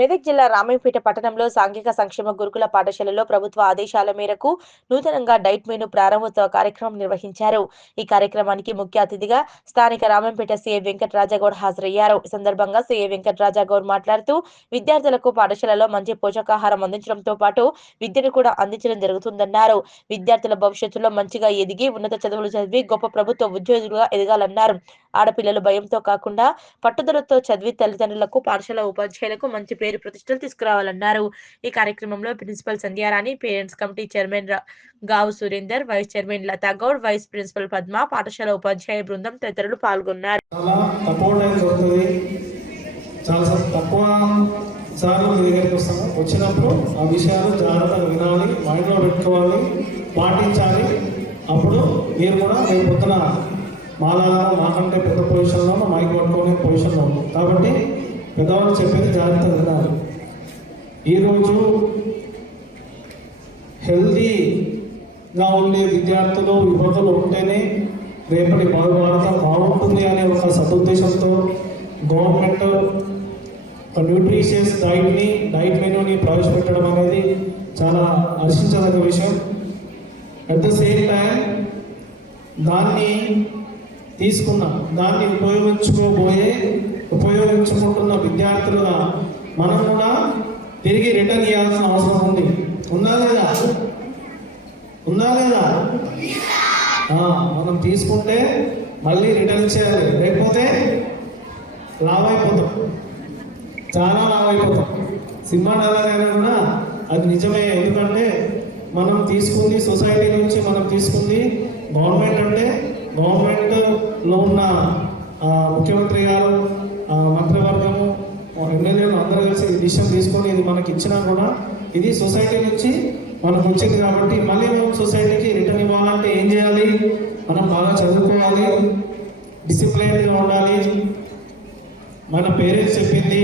మెదక్ జిల్లా రామాయంపేట పట్టణంలో సాంఘిక సంక్షేమ గురుకుల పాఠశాలలో ప్రభుత్వ ఆదేశాల మేరకు నూతనంగా డైట్ మెనూ ప్రారంభోత్సవ కార్యక్రమం నిర్వహించారు. ఈ కార్యక్రమానికి ముఖ్య అతిథిగా స్థానిక రామాయంపేట సీఐ వెంకటరాజగౌడ్ హాజరయ్యారు. ఈ సందర్భంగా సీఐ వెంకటరాజగౌడ్ మాట్లాడుతూ విద్యార్థులకు పాఠశాలలో మంచి పోషకాహారం అందించడంతో పాటు విద్యను కూడా అందించడం జరుగుతుందన్నారు. విద్యార్థుల భవిష్యత్తులో మంచిగా ఎదిగి ఉన్నత చదువులు చదివి గొప్ప ప్రభుత్వ ఉద్యోగులుగా ఎదగాలన్నారు. ఆడపిల్లలు భయంతో కాకుండా పట్టుదలతో చదివి తల్లిదండ్రులకు పాఠశాల ఉపాధ్యాయులకు మంచి పేరు ప్రతిష్టలు తీసుకురావాలన్నారు. ఈ కార్యక్రమంలో principal Sandhyarani, parents committee chairman Gavu Surender, vice chairman Latha Goud, vice principal Padma, పాఠశాల ఉపాధ్యాయ బృందం తదితరులు పాల్గొన్నారు. వచ్చినప్పుడు ఆ విషయాలు జాగ్రత్తగా వినాలి, మైండ్లో పెట్టుకోవాలి, పాటించాలి. అప్పుడు మీరు కూడా రేపు పొద్దున మాకంటే పెద్ద పొజిషన్లో మైక్ పట్టుకునే పొజిషన్లో ఉంది. కాబట్టి పెద్దవాళ్ళు చెప్పేది జాగ్రత్తగా వినాలి. ఈరోజు హెల్తీగా ఉండే విద్యార్థులు యువతులు ఉంటేనే రేపటి భారతం బాగుంటుంది అనే ఒక సదుద్దేశంతో గవర్నమెంట్ న్యూట్రిషియస్ డైట్ మెనూని ప్రవేశపెట్టడం అనేది చాలా హర్షించదగ్గ విషయం. అట్ ద సేమ్ టైం దాన్ని ఉపయోగించుకుంటున్న విద్యార్థులుగా మనం కూడా తిరిగి రిటర్న్ ఇవ్వాల్సిన అవసరం ఉంది. ఉందా లేదా? మనం తీసుకుంటే మళ్ళీ రిటర్న్ ఇచ్చేయాలి, లేకపోతే చాలా లావ్ అయిపోతాం. సినిమా డైలాగ్ అయినా కూడా అది నిజమే. ఎందుకంటే మనం తీసుకుంది సొసైటీ నుంచి, మనం తీసుకుంది గవర్నమెంట్. అంటే గవర్నమెంట్లో ఉన్న ముఖ్యమంత్రి గారు, మంత్రివర్గము, ఎమ్మెల్యేలు అందరూ కలిసి డిసిషన్ తీసుకొని ఇది మనకి ఇచ్చినా కూడా ఇది సొసైటీ నుంచి మనకు వచ్చింది. కాబట్టి మళ్ళీ మనం సొసైటీకి రిటర్న్ ఇవ్వాలంటే ఏం చేయాలి? మనం బాగా చదువుకోవాలి, డిసిప్లైన్గా ఉండాలి. మన పేరెంట్స్ చెప్పింది,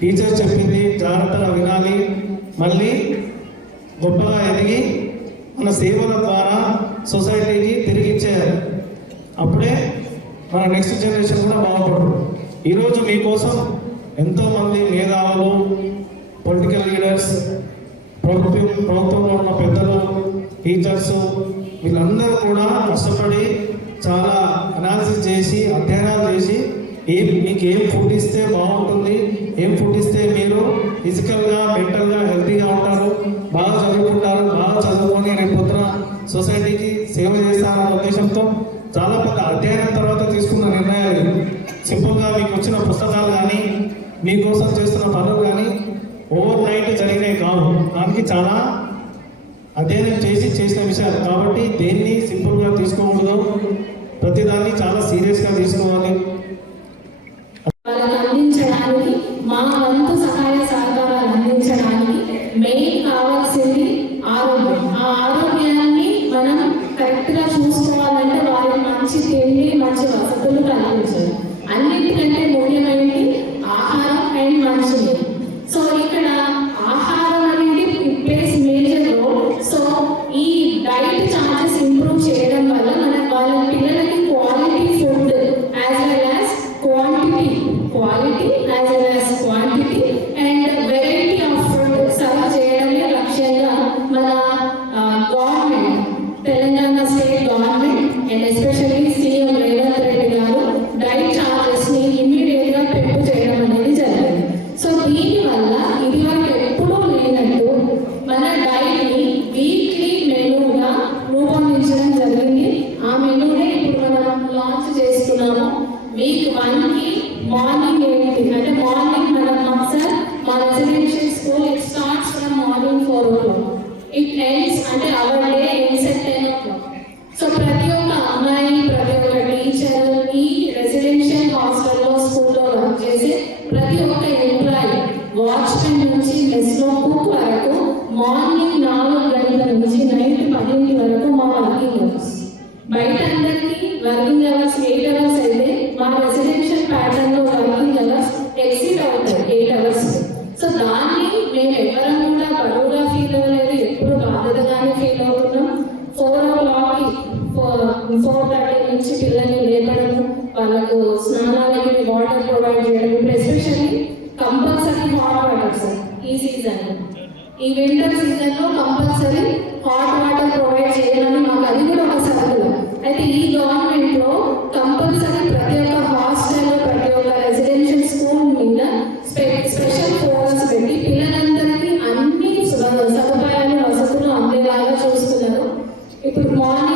టీచర్స్ చెప్పింది జాగ్రత్తగా వినాలి. మళ్ళీ గొప్పగా ఎదిగి మన సేవల ద్వారా సొసైటీకి తిరిగి ఇచ్చేయాలి. అప్పుడే మన నెక్స్ట్ జనరేషన్ కూడా బాగుపడరు. ఈరోజు మీకోసం ఎంతోమంది మేధావులు, పొలిటికల్ లీడర్స్, ప్రభుత్వంలో ఉన్న పెద్దలు, టీచర్స్, వీళ్ళందరూ కూడా కష్టపడి చాలా అనాలిసిస్ చేసి, అధ్యయనాలు చేసి మీకు ఏం ఫుడ్ ఇస్తే బాగుంటుంది, ఏం ఫుడ్ ఇస్తే మీరు ఫిజికల్గా, మెంటల్గా హెల్తీగా ఉంటారు, బాగా చదువుకుంటారు, బాగా చదువుకొని రేపు పొద్దున సొసైటీకి సేవ చేస్తారన్న ఉద్దేశంతో చాలా పెద్ద అధ్యయనం తర్వాత తీసుకున్న నిర్ణయాలు. సింపుల్గా మీకు వచ్చిన పుస్తకాలు కానీ, మీకోసం చేస్తున్న పనులు కానీ ఓవర్ నైట్ జరిగినవి కావు. దానికి చాలా అధ్యయనం చేసిన విషయాలు. కాబట్టి దేన్ని సింపుల్గా తీసుకోకూడదు, ప్రతిదాన్ని చాలా సీరియస్గా తీసుకోవాలి. అందించడానికి, మా వంతు సహాయ సహకారాలు అందించడానికి మెయిన్ కావాల్సింది ఆరోగ్యం. ఆ ఆరోగ్యాన్ని మనం కరెక్ట్గా చూసుకోవాలంటే వారికి మంచి తిండి, మంచి వసతులు కల్పించాలి. అన్నిటికంటే ముఖ్యమైనది ఆహారం అండ్ మంచినీరు. సో ఇక్కడ ఆహారం అనేది ప్లేస్ మేజర్ రోల్. సో ఈ డైట్ ఛార్జెస్ ఇంప్రూవ్ చేయడం వల్ల వాళ్ళ పిల్లలకి quality food as well as quantity and variety of food serve చేయడమే లక్ష్యంగా మన government, Telangana state government and especially CM Revanth Reddy గారు డైట్ ఛార్జెస్ ని ఇమ్మీడియట్ గా పెంపు చేయడం అనేది జరిగింది. సో దీనివల్ల ఇదివరకు ఎప్పుడూ లేనట్టు మన డైట్ ని వీక్లీ మెనూగా రూపొందించడం జరిగింది. ఆ మెనూనే ఇప్పుడు మనం లాంచ్ చేస్తున్నాము. వీక్ 1కి మార్నింగ్ ఏంటి అంటే మార్నింగ్ మా residential school it starts from morning 4 o'clock. It ends అంటే our day ends at 10 o'clock. So ప్రతి ఒక్క అమ్మాయి, ప్రతి ఒక్క టీచర్, ఈ రెసిడెన్షియల్ హాస్టల్లో స్కూల్లో వర్క్ చేసే ప్రతి ఒక్క ఎంప్లాయీ, వాచ్మెన్ నుంచి మెస్లో కుక్ వరకు మార్నింగ్ 4 గంటల నుంచి నైట్ 10 వరకు మా వర్కింగ్ అవర్స్. బయట అందరికీ వర్కింగ్ అవర్స్ 8 hours అయితే మా రెసిడెన్షియల్ ప్యాటర్న్ లో వర్కింగ్ అవర్స్ ఎక్సీడ్ అవుతాయి 8 hours. సో దాన్ని మేము ఎవరం కూడా బరువుగా ఫీల్ అవ్వలేదు, ఎప్పుడు బాధ్యతగానే ఫీల్ అవుతున్నాం. 4 o'clock 4:30 నుంచి పిల్లల్ని లేపడం, వాళ్ళకు స్నానాలకి వాటర్ ప్రొవైడ్ చేయడం. ఇప్పుడు especially compulsory hot water sir ఈ సీజన్. ఈ వింటర్ సీజన్లో కంపల్సరీ హాట్ వాటర్ ప్రొవైడ్ చేయాలని మాకు అది కూడా ఒక సర్కులర్. అయితే ఈ గవర్నమెంట్లో కంపల్సరీ ప్రతి ఒక్క హాస్టల్లో ప్రతి ఒక్క రెసిడెన్షియల్ స్కూల్ మీద స్పెషల్ ఫోకస్ పెట్టి పిల్లలందరికీ అన్ని సదుపాయాలు వసతులు అందేలాగా చూస్తున్నారు. ఇప్పుడు మార్నింగ్